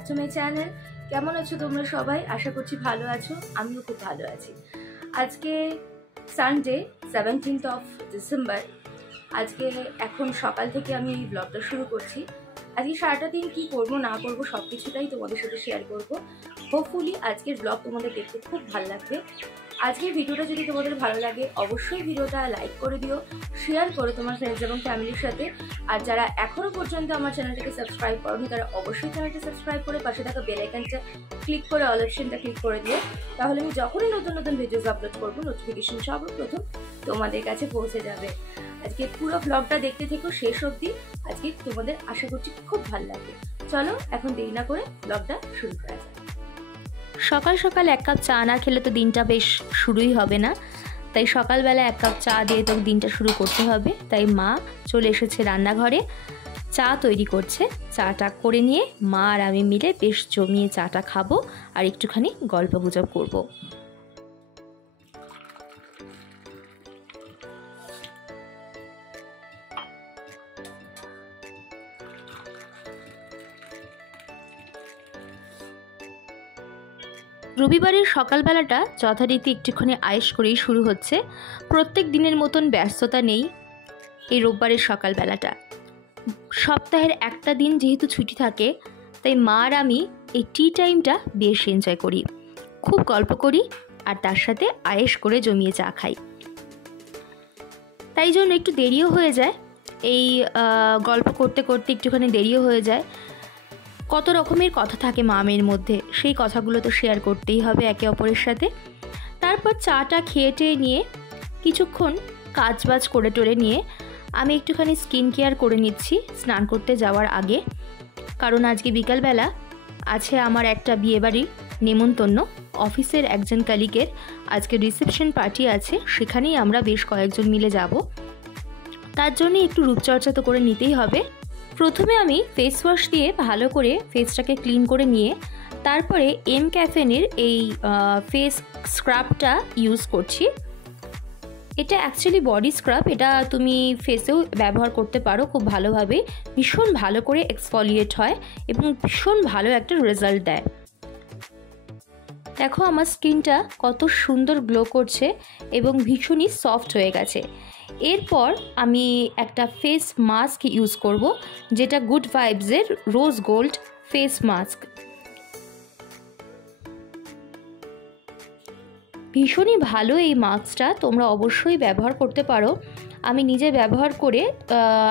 Back to my channel. কেমন আছো তোমরা সবাই? আশা করছি ভালো আছো, আমিও খুব ভালো আছি। আজকে সানডে 17th অফ ডিসেম্বর। আজকে এখন সকাল থেকে আমি এই ব্লগটা শুরু করছি। আজকে সারাটা দিন কী করবো না করবো সব কিছুটাই তোমাদের সাথে শেয়ার করবো। হোপফুলি আজকের ব্লগ তোমাদের দেখতে খুব ভালো লাগবে। আজকের ভিডিওটা যদি তোমাদের ভালো লাগে অবশ্যই ভিডিওটা লাইক করে দিও, শেয়ার করো তোমার ফ্রেন্ডস এবং ফ্যামিলির সাথে। আর যারা এখনও পর্যন্ত আমার চ্যানেলটাকে সাবস্ক্রাইব করোনি তারা অবশ্যই চ্যানেলটা সাবস্ক্রাইব করে পাশে থাকা বেল আইকনটা ক্লিক করে অল অপশনটা ক্লিক করে দিও। তাহলে আমি যখনই নতুন নতুন ভিডিওস আপলোড করবো নোটিফিকেশন সর্বপ্রথম তোমাদের কাছে পৌঁছে যাবে। আজকে পুরো ব্লগটা দেখতে থেকো শেষ অবধি। আজকে তোমাদের আশা করছি খুব ভালো লাগবে। চলো এখন দেরি না করে ব্লগটা শুরু করা যাক। সকাল সকাল এক কাপ চা না খেলে তো দিনটা বেশ শুরুই হবে না, তাই সকালবেলা এক কাপ চা দিয়ে তো দিনটা শুরু করতে হবে। তাই মা চলে এসেছে রান্নাঘরে, চা তৈরি করছে। চাটা করে নিয়ে মা আর আমি মিলে বেশ জমিয়ে চাটা খাবো আর একটুখানি গল্প গুজব করবো। রবিবারের সকালবেলাটা যথারীতি একটুখানি আয়েশ করেই শুরু হচ্ছে। প্রত্যেক দিনের মতন ব্যস্ততা নেই এই রোববারের সকালবেলাটা। সপ্তাহের একটা দিন যেহেতু ছুটি থাকে তাই মা আর আমি এই টি টাইমটা বেশ এনজয় করি, খুব গল্প করি আর তার সাথে আয়েশ করে জমিয়ে চা খাই। তাই জন্য একটু দেরিও হয়ে যায়, এই গল্প করতে করতে একটুখানি দেরিও হয়ে যায়। কত রকমের কথা থাকে মামের মধ্যে, সেই কথাগুলো তো শেয়ার করতেই হবে একে অপরের সাথে। তারপর চাটা খেয়ে টেয়ে নিয়ে কিছুক্ষণ কাজবাজ করে টোরে নিয়ে আমি একটুখানি স্কিন কেয়ার করে নিচ্ছি স্নান করতে যাওয়ার আগে। কারণ আজকে বিকালবেলা আছে আমার একটা বিয়েবাড়ির নেমন্তন্ন। অফিসের একজন কলিগের আজকে রিসেপশন পার্টি আছে, সেখানেই আমরা বেশ কয়েকজন মিলে যাব। তার জন্য একটু রূপচর্চা তো করে নিতেই হবে। প্রথমে আমি ফেস ওয়াশ দিয়ে ভালো করে ফেসটাকে ক্লিন করে নিয়ে তারপরে এম ক্যাফেনের এই ফেস স্ক্রাবটা ইউজ করছি। এটা অ্যাকচুয়ালি বডি স্ক্রাব, এটা তুমি ফেসেও ব্যবহার করতে পারো খুব ভালোভাবে। ভীষণ ভালো করে এক্সফলিয়েট হয় এবং ভীষণ ভালো একটা রেজাল্ট দেয়। দেখো আমার স্কিনটা কত সুন্দর গ্লো করছে এবং ভীষণই সফট হয়ে গেছে। এরপর আমি একটা ফেস মাস্ক ইউজ করব, যেটা গুড ভাইবসের রোজ গোল্ড ফেস মাস্ক। ভীষণই ভালো এই মাস্কটা, তোমরা অবশ্যই ব্যবহার করতে পারো। আমি নিজে ব্যবহার করে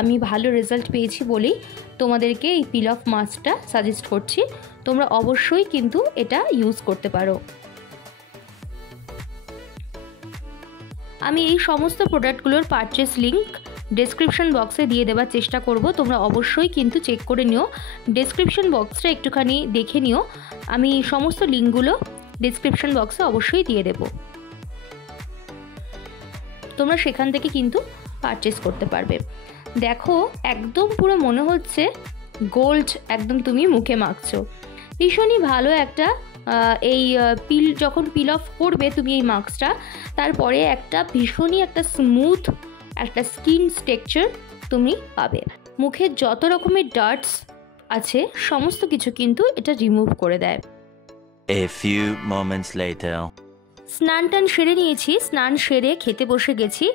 আমি ভালো রেজাল্ট পেয়েছি বলেই তোমাদেরকে এই পিল অফ মাস্কটা সাজেস্ট করছি। তোমরা অবশ্যই কিন্তু এটা ইউজ করতে পারো। আমি এই সমস্ত প্রোডাক্টগুলোর পারচেস লিঙ্ক ডেসক্রিপশন বক্সে দিয়ে দেওয়ার চেষ্টা করব। তোমরা অবশ্যই কিন্তু চেক করে নিও, ডেসক্রিপশন বক্সটা একটুখানি দেখে নিও। আমি সমস্ত লিঙ্কগুলো ডেসক্রিপশন বক্সে অবশ্যই দিয়ে দেব, তোমরা সেখান থেকে কিন্তু পারচেস করতে পারবে। দেখো একদম পুরো মনে হচ্ছে গোল্ড একদম তুমি মুখে মাখছো। ভীষণই ভালো একটা এই যখন পিল অফ করবে তুমি এই মাস্কটা, তারপরে একটা ভীষণই একটা স্মুথ একটা স্কিন টেক্সচার তুমি পাবে। মুখের যত রকমের ডার্টস আছে সমস্ত কিছু কিন্তু এটা রিমুভ করে দেয়। A few moments later. স্নান টান সেরে নিয়েছি, স্নান সেরে খেতে বসে গেছি।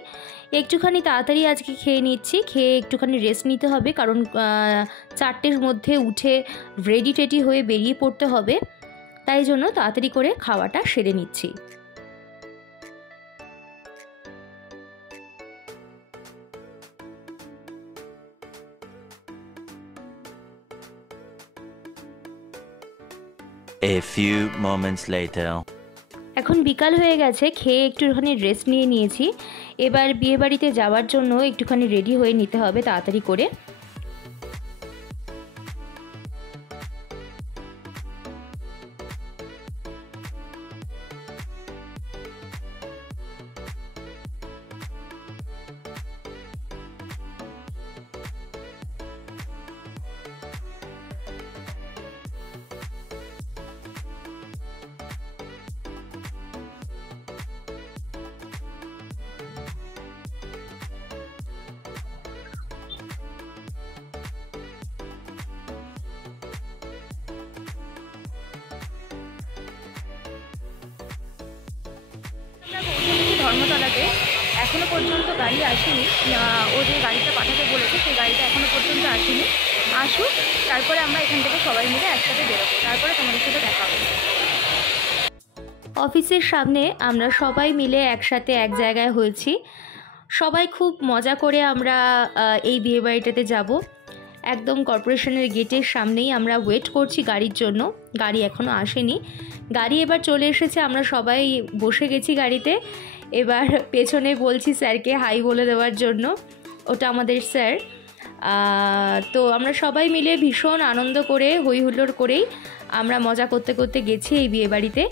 একটুখানি তাড়াতাড়ি আজকে খেয়ে নিচ্ছি, খেয়ে একটুখানি রেস্ট নিতে হবে, কারণ 4টের মধ্যে উঠে রেডি টেডি হয়ে বেরিয়ে পড়তে হবে। তাই জন্য তাড়াতাড়ি করে খাওয়াটা সেরে নিচ্ছি। A few moments later. এখন বিকাল হয়ে গেছে, খেয়ে একটুখানি রেস্ট নিয়ে নিয়েছি। এবার বিয়েবাড়িতে যাওয়ার জন্য একটুখানি রেডি হয়ে নিতে হবে তাড়াতাড়ি করে। এখনও পর্যন্ত গাড়ি আসেনি। ও যে গাড়িটা পাঠাতে বলেছে সেই গাড়িটা এখনও পর্যন্ত আসেনি। আসুক, তারপরে আমরা এখান থেকে সবাই মিলে একসাথে বেরোবো, তারপরে তোমাদের সাথে দেখা হবে। অফিসের সামনে আমরা সবাই মিলে একসাথে এক জায়গায় হয়েছি। সবাই খুব মজা করে আমরা এই বিয়েবাড়িটাতে যাব। একদম কর্পোরেশনের গেটের সামনেই আমরা ওয়েট করছি গাড়ির জন্য। গাড়ি এখনও আসেনি। গাড়ি এবার চলে এসেছে, আমরা সবাই বসে গেছি গাড়িতে। এবার পেছনে বলছি স্যারকে হাই বলে দেওয়ার জন্য, ওটা আমাদের স্যার। তো আমরা সবাই মিলে ভীষণ আনন্দ করে হই হুল্লোড় করেই আমরা মজা করতে করতে গেছি এই বিয়েবাড়িতে।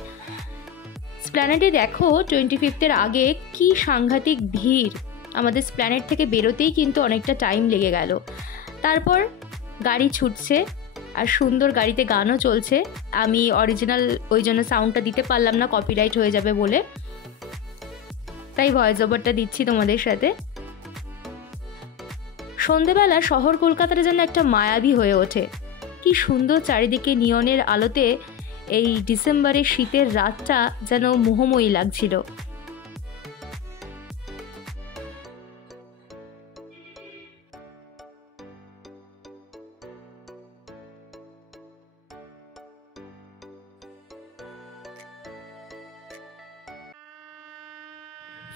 স্প্ল্যানেডে দেখো 25 আগে কি সাংঘাতিক ভিড়। আমাদের স্প্ল্যানেড থেকে বেরোতেই কিন্তু অনেকটা টাইম লেগে গেল। তারপর গাড়ি ছুটছে আর সুন্দর গাড়িতে গানও চলছে। আমি অরিজিনাল ওই জন্য সাউন্ডটা দিতে পারলাম না, কপিরাইট হয়ে যাবে বলে, তাই ভয়েস ওভারটা দিচ্ছি তোমাদের সাথে। সন্ধেবেলা শহর কলকাতাটা যেন একটা মায়াবী হয়ে ওঠে। কি সুন্দর চারিদিকে নিয়নের আলোতে এই ডিসেম্বরের শীতের রাতটা যেন মোহময়ী লাগছিল।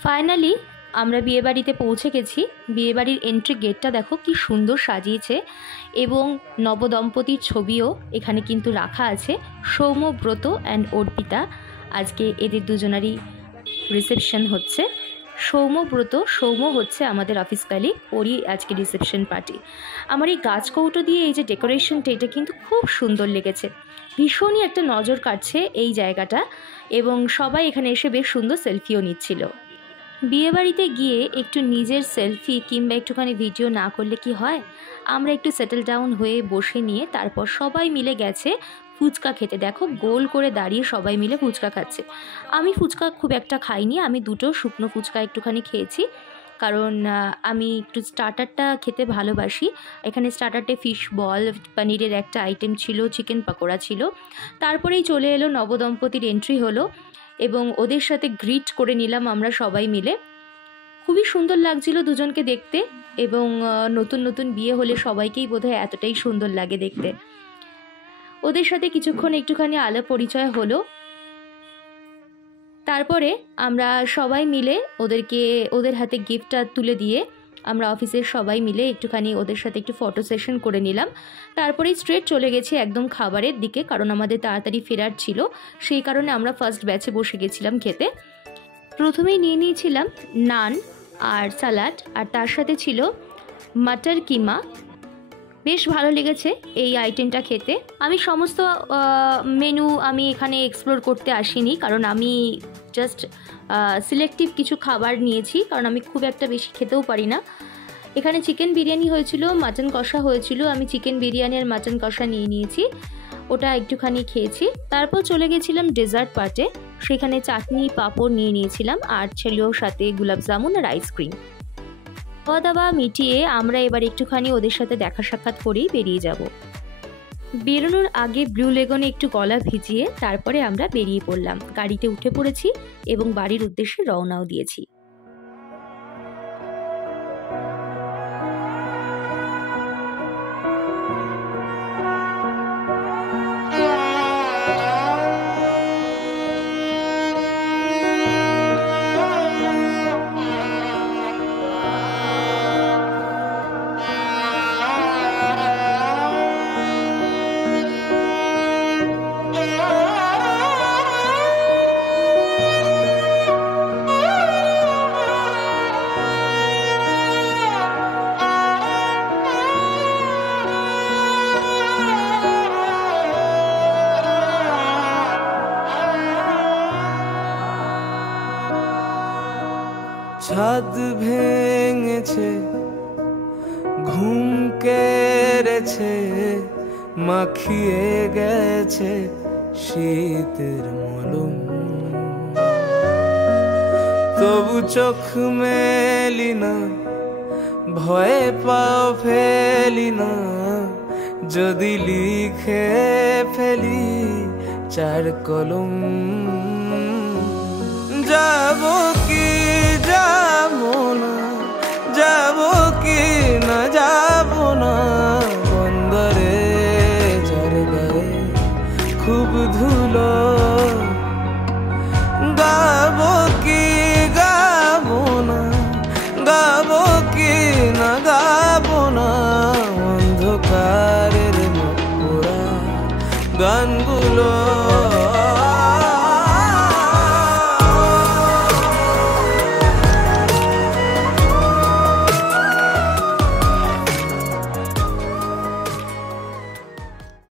ফাইনালি আমরা বিয়েবাড়িতে পৌঁছে গেছি। বিয়েবাড়ির এন্ট্রি গেটটা দেখো কি সুন্দর সাজিয়েছে এবং নবদম্পতির ছবিও এখানে কিন্তু রাখা আছে। সৌম্যব্রত অ্যান্ড অর্পিতা, আজকে এদের দুজনারই রিসেপশন হচ্ছে। সৌম্য হচ্ছে আমাদের অফিস কলিগ, ওরই আজকে রিসেপশন পার্টি। আমার এই গাছ কৌটো দিয়ে এই যে ডেকোরেশনটা, এটা কিন্তু খুব সুন্দর লেগেছে। ভীষণই একটা নজর কাটছে এই জায়গাটা, এবং সবাই এখানে এসে বেশ সুন্দর সেলফিও নিচ্ছিল। বিয়েবাড়িতে গিয়ে একটু নিজের সেলফি কিংবা একটুখানি ভিডিও না করলে কি হয়? আমরা একটু সেটেল ডাউন হয়ে বসে নিয়ে তারপর সবাই মিলে গেছে ফুচকা খেতে। দেখো গোল করে দাঁড়িয়ে সবাই মিলে ফুচকা খাচ্ছে। আমি ফুচকা খুব একটা খাইনি, আমি দুটো শুকনো ফুচকা একটুখানি খেয়েছি, কারণ আমি একটু স্টার্টারটা খেতে ভালোবাসি। এখানে স্টার্টারটে ফিশ বল, পনিরের একটা আইটেম ছিল, চিকেন পকোড়া ছিল। তারপরেই চলে এলো নবদম্পতির এন্ট্রি হলো এবং ওদের সাথে গ্রিট করে নিলাম আমরা সবাই মিলে। খুবই সুন্দর লাগছিল দুজনকে দেখতে, এবং নতুন নতুন বিয়ে হলে সবাইকেই বোধহয় এতটাই সুন্দর লাগে দেখতে। ওদের সাথে কিছুক্ষণ একটুখানি আলাপ পরিচয় হলো। তারপরে আমরা সবাই মিলে ওদের হাতে গিফটটা তুলে দিয়ে আমরা অফিসের সবাই মিলে একটুখানি ওদের সাথে একটু ফটো সেশন করে নিলাম। তারপরেই স্ট্রেট চলে গেছি একদম খাবারের দিকে, কারণ আমাদের তাড়াতাড়ি ফেরার ছিল, সেই কারণে আমরা ফার্স্ট ব্যাচে বসে গেছিলাম খেতে। প্রথমেই নিয়ে নিয়েছিলাম নান আর স্যালাড, আর তার সাথে ছিল মাটার কিমা। বেশ ভালো লেগেছে এই আইটেমটা খেতে। আমি সমস্ত মেনু আমি এখানে এক্সপ্লোর করতে আসিনি, কারণ আমি জাস্ট সিলেক্টিভ কিছু খাবার নিয়েছি, কারণ আমি খুব একটা বেশি খেতেও পারি না। এখানে চিকেন বিরিয়ানি হয়েছিল, মাটন কষা হয়েছিল। আমি চিকেন বিরিয়ানি আর মাটন কষা নিয়ে নিয়েছি, ওটা একটুখানি খেয়েছি। তারপর চলে গেছিলাম ডেজার্ট পার্টে, সেখানে চাটনি পাঁপড় নিয়ে নিয়েছিলাম, আর ছিল সাথে গোলাপ জামুন আর আইসক্রিম। খাওয়া দাওয়া মিটিয়ে আমরা এবার একটুখানি ওদের সাথে দেখা সাক্ষাৎ করেই বেরিয়ে যাব। বেরোনোর আগে ব্লু লেগনে একটু গলা ভিজিয়ে তারপরে আমরা বেরিয়ে পড়লাম। গাড়িতে উঠে পড়েছি এবং বাড়ির উদ্দেশ্যে রওনাও দিয়েছি। ছাদ ভেঙেছে, ঘুম কেড়েছে, মাখিয়ে গেছে শীতের মলম। তবু চোখ মেলি না, ভয়ে পাও ফেলি না, যদি লিখে ফেলি চার কলম। যাব